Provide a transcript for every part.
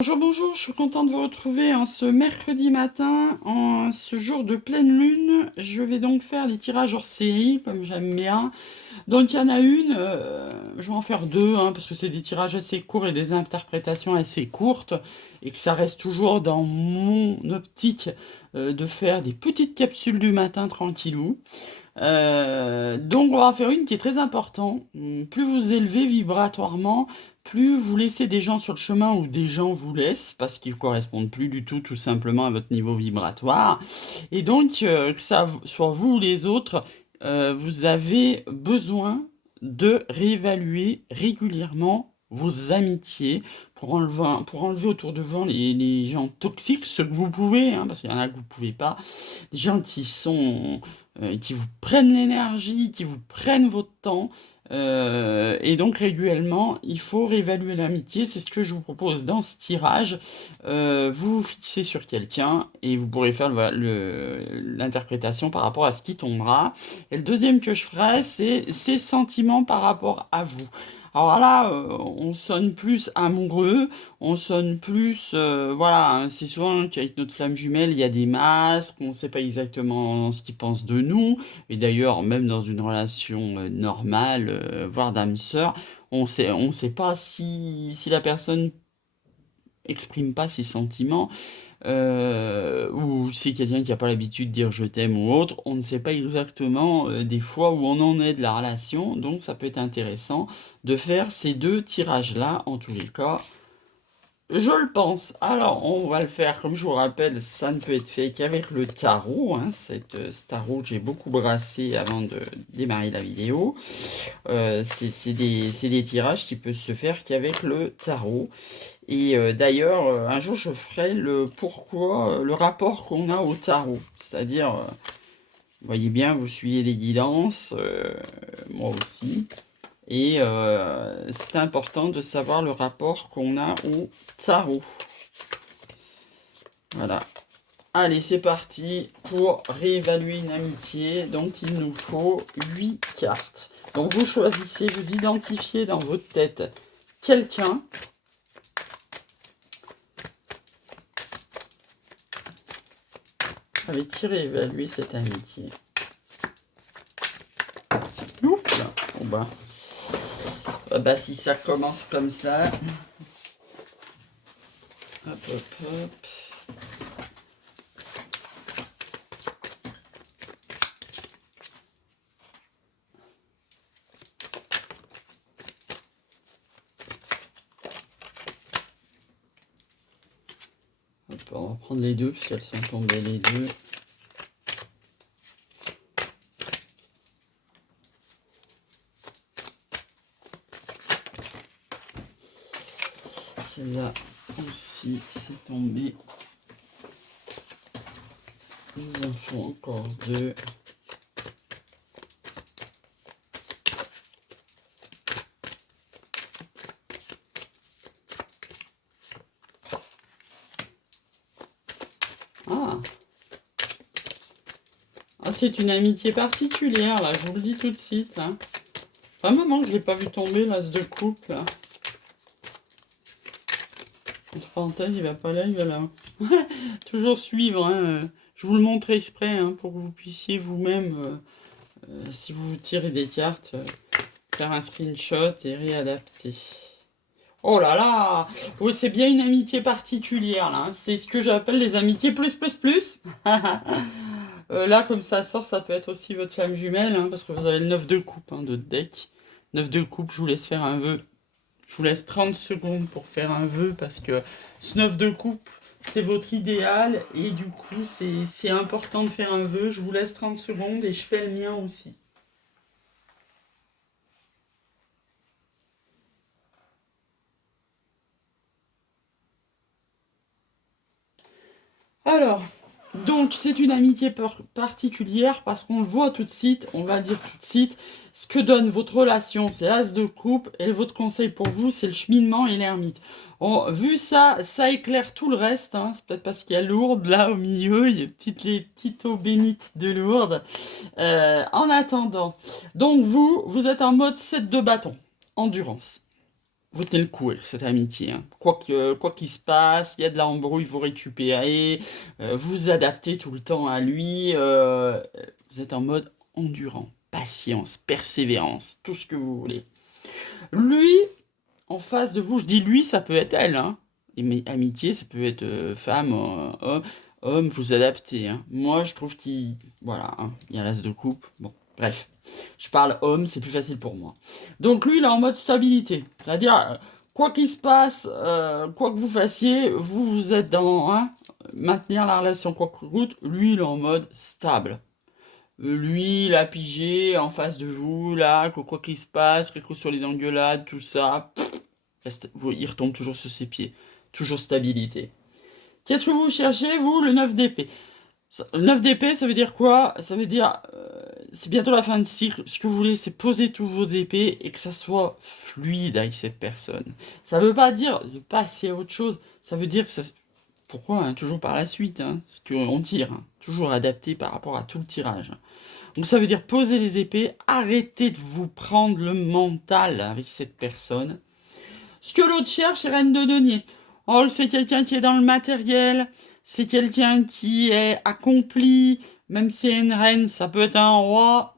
Bonjour, bonjour, je suis contente de vous retrouver en ce mercredi matin, en ce jour de pleine lune. Je vais donc faire des tirages hors série, comme j'aime bien. Donc il y en a une, je vais en faire deux, hein, parce que c'est des tirages assez courts et des interprétations assez courtes, et que ça reste toujours dans mon optique de faire des petites capsules du matin tranquillou. Donc on va en faire une qui est très importante. Plus vous élevez vibratoirement, plus vous laissez des gens sur le chemin ou des gens vous laissent parce qu'ils ne correspondent plus du tout simplement à votre niveau vibratoire. Et donc, que ça soit vous ou les autres, vous avez besoin de réévaluer régulièrement vos amitiés pour enlever autour de vous les gens toxiques, ceux que vous pouvez, hein, parce qu'il y en a que vous ne pouvez pas, des gens qui vous prennent l'énergie, qui vous prennent votre temps. Et donc régulièrement, il faut réévaluer l'amitié. C'est ce que je vous propose dans ce tirage. Vous vous fixez sur quelqu'un et vous pourrez faire l'interprétation par rapport à ce qui tombera. Et le deuxième que je ferai, c'est ses sentiments par rapport à vous. Alors là, on sonne plus amoureux, on sonne plus, voilà, hein, c'est souvent qu'avec notre flamme jumelle, il y a des masques, on ne sait pas exactement ce qu'ils pensent de nous. Et d'ailleurs, même dans une relation normale, voire d'âme sœur, on sait pas si la personne exprime pas ses sentiments, ou c'est quelqu'un qui a pas l'habitude de dire «je t'aime» ou autre. On ne sait pas exactement, des fois où on en est de la relation, donc ça peut être intéressant de faire ces 2 tirages-là, en tous les cas, je le pense. Alors, on va le faire, comme je vous rappelle, ça ne peut être fait qu'avec le tarot, hein, ce tarot que j'ai beaucoup brassé avant de démarrer la vidéo. C'est des tirages qui peuvent se faire qu'avec le tarot. Et d'ailleurs, un jour, je ferai le pourquoi, le rapport qu'on a au tarot. C'est-à-dire, vous voyez bien, vous suivez des guidances, moi aussi. Et c'est important de savoir le rapport qu'on a au tarot. Voilà. Allez, c'est parti pour réévaluer une amitié. Donc, il nous faut 8 cartes. Donc, vous choisissez, vous identifiez dans votre tête quelqu'un. Avec qui réévaluer cette amitié. Oups, bon bah, si ça commence comme ça. Hop, hop, hop. Hop, on va prendre les deux, puisqu'elles sont tombées les deux. Celle-là aussi, c'est tombé. Nous en font encore deux. Ah, c'est une amitié particulière, là, je vous le dis tout de suite. Là. Enfin, maman, je ne l'ai pas vu tomber, l'as de coupe, là. Entre parenthèses, il va pas là, il va là. Toujours suivre, hein. Je vous le montre exprès, hein, pour que vous puissiez vous-même, si vous tirez des cartes, faire un screenshot et réadapter. Oh là là! Oh, c'est bien une amitié particulière, là. Hein. C'est ce que j'appelle les amitiés plus, plus, plus. Là, comme ça sort, ça peut être aussi votre flamme jumelle, hein, parce que vous avez le 9 de coupe hein, de deck. 9 de coupe, je vous laisse faire un vœu. Je vous laisse 30 secondes pour faire un vœu, parce que ce 9 de coupe, c'est votre idéal, et du coup, c'est important de faire un vœu. Je vous laisse 30 secondes, et je fais le mien aussi. Alors, donc c'est une amitié particulière parce qu'on le voit tout de suite, on va dire tout de suite, ce que donne votre relation, c'est l'as de coupe, et votre conseil pour vous, c'est le cheminement et l'ermite. Vu ça, ça éclaire tout le reste, hein. C'est peut-être parce qu'il y a Lourdes là au milieu, il y a les petites eaux bénites de Lourdes. En attendant, donc vous êtes en mode 7 de bâton, endurance. vous tenez le coup avec cette amitié, hein. Quoi qu'il se passe, il y a de l'embrouille, vous récupérez, vous adaptez tout le temps à lui, vous êtes en mode endurant, patience, persévérance, tout ce que vous voulez. Lui, en face de vous, je dis lui, ça peut être elle, hein. Et amitié, ça peut être femme, homme, vous adaptez, hein. Moi, je trouve qu'il... Voilà, hein, il y a l'as de coupe. Bon, bref. Je parle homme, c'est plus facile pour moi. Donc lui, il est en mode stabilité. C'est-à-dire, quoi qu'il se passe, quoi que vous fassiez, vous êtes dans hein, maintenir la relation quoi que coûte. Lui, il est en mode stable. Lui, il a pigé en face de vous, là, quoi qu'il se passe, quelque chose sur les engueulades, tout ça. Il retombe toujours sur ses pieds. Toujours stabilité. Qu'est-ce que vous cherchez, vous, le 9 d'épée? Le 9 d'épée, ça veut dire quoi? Ça veut dire, c'est bientôt la fin de cycle. Ce que vous voulez, c'est poser tous vos épées et que ça soit fluide avec cette personne. Ça veut pas dire de passer à autre chose. Ça veut dire que ça... Pourquoi hein, toujours par la suite, hein, ce qu'on tire. Hein, toujours adapté par rapport à tout le tirage. Donc ça veut dire poser les épées, arrêtez de vous prendre le mental avec cette personne. Ce que l'autre cherche, c'est reine de denier. Oh, c'est quelqu'un qui est dans le matériel, c'est quelqu'un qui est accompli, même si c'est une reine, ça peut être un roi,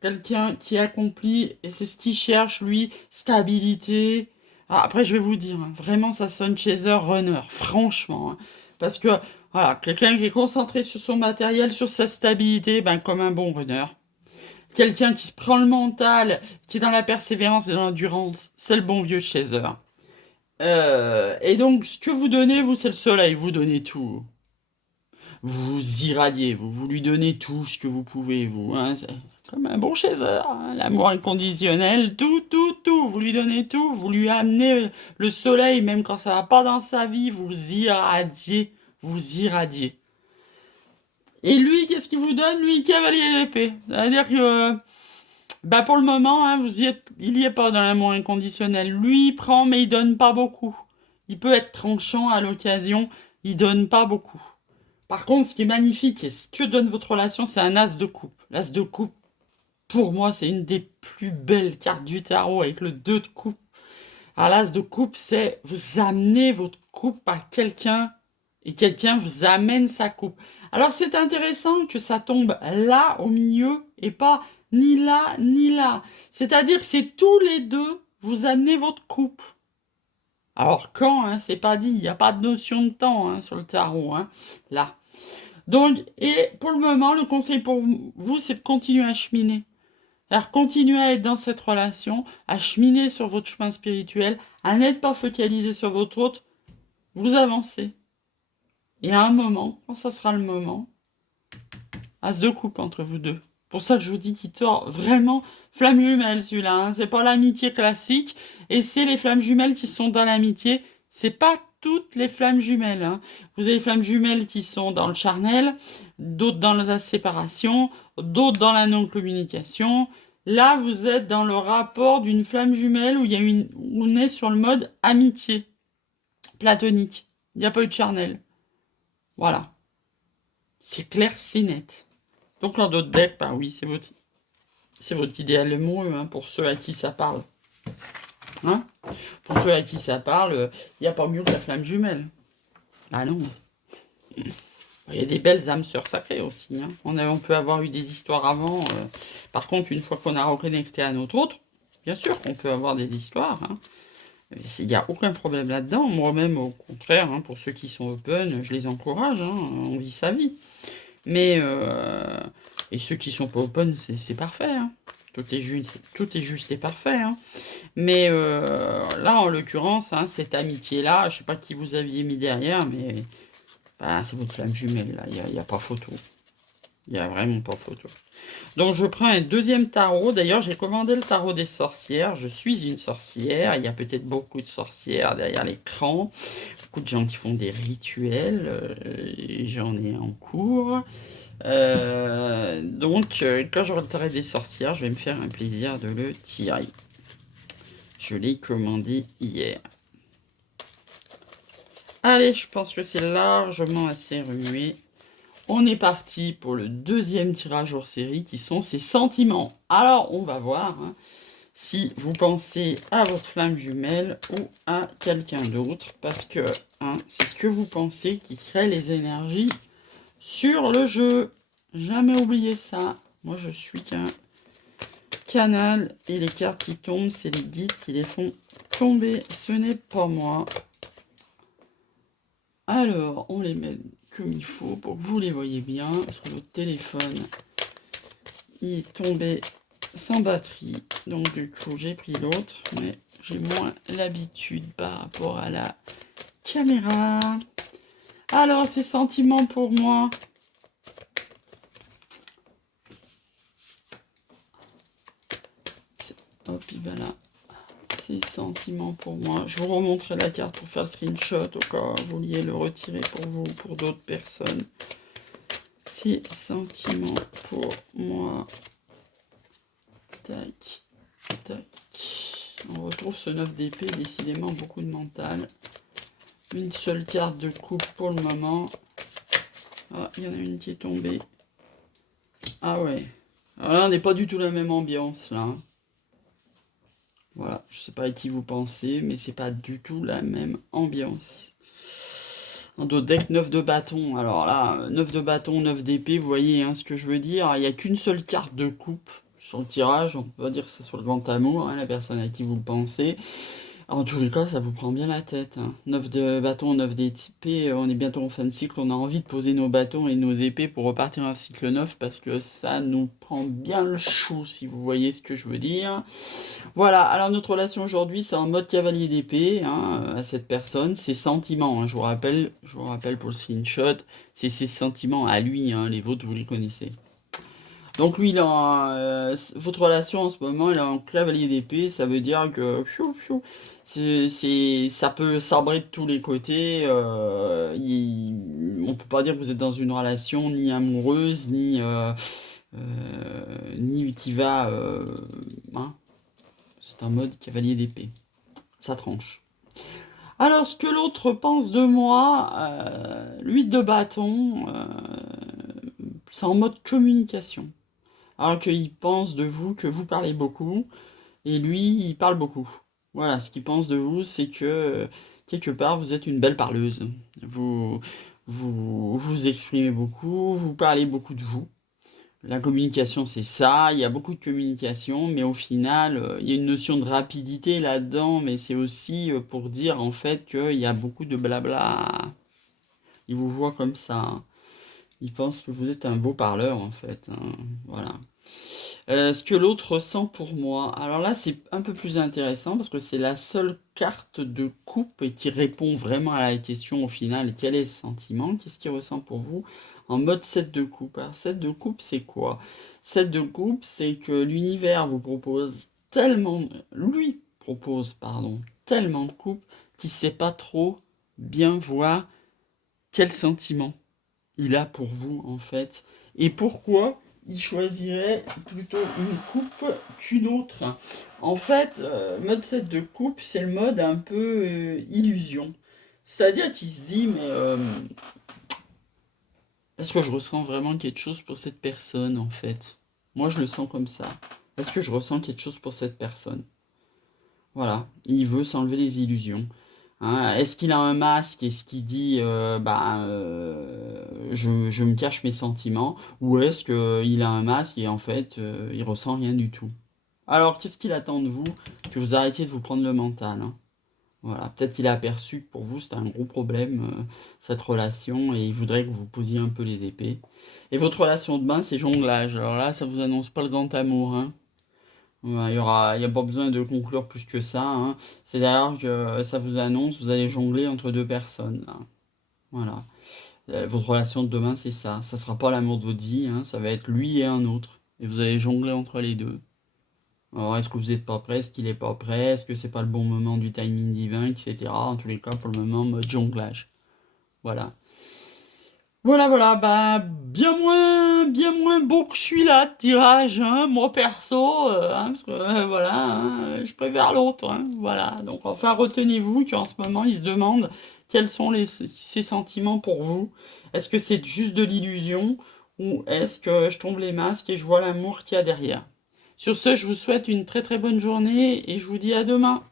quelqu'un qui est accompli, et c'est ce qu'il cherche, lui, stabilité. Ah, après, je vais vous dire, hein, vraiment, ça sonne chaser runner, franchement. Hein. Parce que, voilà, quelqu'un qui est concentré sur son matériel, sur sa stabilité, ben, comme un bon runner. Quelqu'un qui se prend le mental, qui est dans la persévérance et dans l'endurance, c'est le bon vieux chaser. Et donc, ce que vous donnez, vous, c'est le soleil, vous donnez tout. Vous irradiez, vous lui donnez tout ce que vous pouvez, vous. Hein, c'est comme un bon chaser, hein, l'amour inconditionnel, tout. Vous lui donnez tout, vous lui amenez le soleil, même quand ça va pas dans sa vie, vous irradiez, vous irradiez. Et lui, qu'est-ce qu'il vous donne? Lui, cavalier d'épée. C'est-à-dire que, bah pour le moment, hein, il y est pas dans l'amour inconditionnel. Lui, il prend, mais il donne pas beaucoup. Il peut être tranchant à l'occasion, il donne pas beaucoup. Par contre, ce qui est magnifique et ce que donne votre relation, c'est un as de coupe. L'as de coupe, pour moi, c'est une des plus belles cartes du tarot avec le 2 de coupe. Alors, l'as de coupe, c'est vous amenez votre coupe à quelqu'un et quelqu'un vous amène sa coupe. Alors, c'est intéressant que ça tombe là au milieu et pas ni là ni là. C'est-à-dire que c'est tous les deux, vous amenez votre coupe. Alors quand, hein, c'est pas dit, il n'y a pas de notion de temps hein, sur le tarot, hein, là. Donc, et pour le moment, le conseil pour vous, c'est de continuer à cheminer. Alors, continuez à être dans cette relation, à cheminer sur votre chemin spirituel, à n'être pas focalisé sur votre autre, vous avancez. Et à un moment, quand ça sera le moment, as de coupe entre vous deux. Pour ça que je vous dis qu'il tord vraiment flamme jumelle celui-là. Hein. C'est pas l'amitié classique, et c'est les flammes jumelles qui sont dans l'amitié. C'est pas toutes les flammes jumelles. Hein. Vous avez les flammes jumelles qui sont dans le charnel, d'autres dans la séparation, d'autres dans la non-communication. Là, vous êtes dans le rapport d'une flamme jumelle où où on est sur le mode amitié, platonique. Il n'y a pas eu de charnel. Voilà. C'est clair, c'est net. Donc, dans d'autres decks, bah oui, c'est votre idéal amoureux, hein, pour ceux à qui ça parle. Hein pour ceux à qui ça parle, il n'y a pas mieux que la flamme jumelle. Ah non. Il y a des belles âmes sœurs sacrées aussi. Hein. On peut avoir eu des histoires avant. Par contre, une fois qu'on a reconnecté à notre autre, bien sûr qu'on peut avoir des histoires. Hein. Il n'y a aucun problème là-dedans. Moi-même, au contraire, hein, pour ceux qui sont open, je les encourage. Hein, on vit sa vie. Mais, et ceux qui sont pas open, c'est parfait. Hein. Tout est juste et parfait. Hein. Mais là, en l'occurrence, hein, cette amitié-là, je sais pas qui vous aviez mis derrière, mais bah, c'est votre flamme jumelle. Là. Il n'y a pas photo. Il n'y a vraiment pas photo. Donc, je prends un deuxième tarot. D'ailleurs, j'ai commandé le tarot des sorcières. Je suis une sorcière. Il y a peut-être beaucoup de sorcières derrière l'écran. Beaucoup de gens qui font des rituels. J'en ai en cours. Donc, quand j'aurai le tarot des sorcières, je vais me faire un plaisir de le tirer. Je l'ai commandé hier. Allez, je pense que c'est largement assez remué. On est parti pour le deuxième tirage hors série qui sont ses sentiments. Alors, on va voir. Hein. si vous pensez à votre flamme jumelle ou à quelqu'un d'autre, parce que c'est ce que vous pensez qui crée les énergies sur le jeu. Jamais oublier ça. Moi, je suis qu'un canal et les cartes qui tombent, c'est les guides qui les font tomber. Ce n'est pas moi. Alors, on les met comme il faut pour que vous les voyez bien. Sur votre téléphone, il est tombé sans batterie. Donc, du coup, j'ai pris l'autre, mais j'ai moins l'habitude par rapport à la caméra. Alors, ces sentiments pour moi. Hop, il va là. Ces sentiments pour moi. Je vous remontrerai la carte pour faire le screenshot au cas où vous vouliez le retirer pour vous ou pour d'autres personnes. Ces sentiments pour moi. Tac, tac. On retrouve ce 9 d'épée, décidément beaucoup de mental. Une seule carte de coupe pour le moment. Ah, il y en a une qui est tombée. Ah ouais. Alors là, on n'est pas du tout la même ambiance, là. Voilà, je sais pas à qui vous pensez, mais c'est pas du tout la même ambiance. Un d'autres deck 9 de bâton. Alors là, 9 de bâton, 9 d'épée, vous voyez ce que je veux dire. Il n'y a qu'une seule carte de coupe sur le tirage. On peut pas dire que c'est sur le grand amour, la personne à qui vous le pensez. En tous les cas, ça vous prend bien la tête. 9 de bâton, 9 d'épée, on est bientôt en fin de cycle. On a envie de poser nos bâtons et nos épées pour repartir un cycle 9 parce que ça nous prend bien le chou, si vous voyez ce que je veux dire. Voilà, alors notre relation aujourd'hui, c'est en mode cavalier d'épée à cette personne. Ses sentiments, je vous rappelle pour le screenshot, c'est ses sentiments à lui, les vôtres, vous les connaissez. Donc lui, votre relation en ce moment, elle est en cavalier d'épée, ça veut dire que ça peut sabrer de tous les côtés. On peut pas dire que vous êtes dans une relation ni amoureuse, ni qui va... c'est un mode cavalier d'épée. Ça tranche. Alors, ce que l'autre pense de moi, 8 de bâton, c'est en mode communication. Alors qu'il pense de vous que vous parlez beaucoup, et lui, il parle beaucoup. Voilà, ce qu'il pense de vous, c'est que, quelque part, vous êtes une belle parleuse. Vous exprimez beaucoup, vous parlez beaucoup de vous. La communication, c'est ça, il y a beaucoup de communication, mais au final, il y a une notion de rapidité là-dedans, mais c'est aussi pour dire en fait qu'il y a beaucoup de blabla. Il vous voit comme ça. Il pense que vous êtes un beau parleur en fait. Voilà. Ce que l'autre ressent pour moi. Alors là, c'est un peu plus intéressant parce que c'est la seule carte de coupe et qui répond vraiment à la question au final. Quel est ce sentiment? Qu'est-ce qu'il ressent pour vous? En mode 7 de coupe. Alors, 7 de coupe, c'est quoi? 7 de coupe, c'est que l'univers vous propose tellement... Lui propose, pardon, tellement de coupes qu'il ne sait pas trop bien voir quel sentiment il a pour vous, en fait. Et pourquoi il choisirait plutôt une coupe qu'une autre? En fait, mode 7 de coupe, c'est le mode un peu illusion. C'est-à-dire qu'il se dit, mais est-ce que je ressens vraiment quelque chose pour cette personne, en fait? Moi, je le sens comme ça. Est-ce que je ressens quelque chose pour cette personne? Voilà, il veut s'enlever les illusions. Est-ce qu'il a un masque? Est-ce qu'il dit je me cache mes sentiments? Ou est-ce qu'il a un masque et en fait il ressent rien du tout? Alors qu'est-ce qu'il attend de vous? Que vous arrêtiez de vous prendre le mental. Voilà, peut-être qu'il a aperçu que pour vous c'était un gros problème cette relation et il voudrait que vous posiez un peu les épées. Et votre relation de bain c'est jonglage. Alors là ça vous annonce pas le grand amour. Ouais, il y a pas besoin de conclure plus que ça. C'est d'ailleurs que ça vous annonce, vous allez jongler entre deux personnes. Là. Voilà. Votre relation de demain, c'est ça. Ça sera pas l'amour de votre vie, ça va être lui et un autre. Et vous allez jongler entre les deux. Alors, est-ce que vous n'êtes pas prêt? Est-ce qu'il n'est pas prêt? Est-ce que c'est pas le bon moment du timing divin, etc. En tous les cas, pour le moment, mode jonglage. Voilà. Voilà, bah bien moins beau que celui-là de tirage, moi perso, parce que voilà, je préfère l'autre, voilà. Donc enfin retenez-vous qu'en ce moment il se demande quels sont ses sentiments pour vous. Est-ce que c'est juste de l'illusion ou est-ce que je tombe les masques et je vois l'amour qu'il y a derrière? Sur ce, je vous souhaite une très très bonne journée et je vous dis à demain.